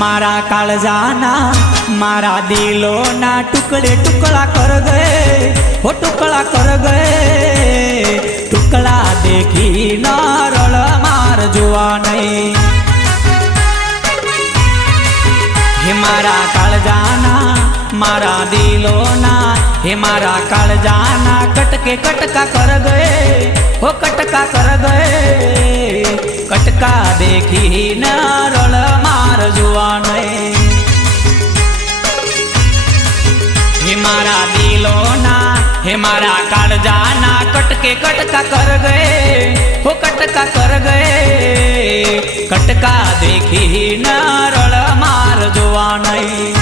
मारा काळजाना मारा दिलोना टुकड़े टुकड़ा कर गए हो टुकड़ा कर गए टुकड़ा देखी न रड़ मार जुआ नहीं हे मारा काळजाना मारा दिलोना हे मारा काळजाना कटके कटका कर गए हो कटका कर गए कटका देखी न रड़ मार जुआ नहीं हे मारा दिलोना हे मारा काळजाना कटके कटका कर गए हो कटका कर गए कटका देखी न रड़ मार जुआ नहीं।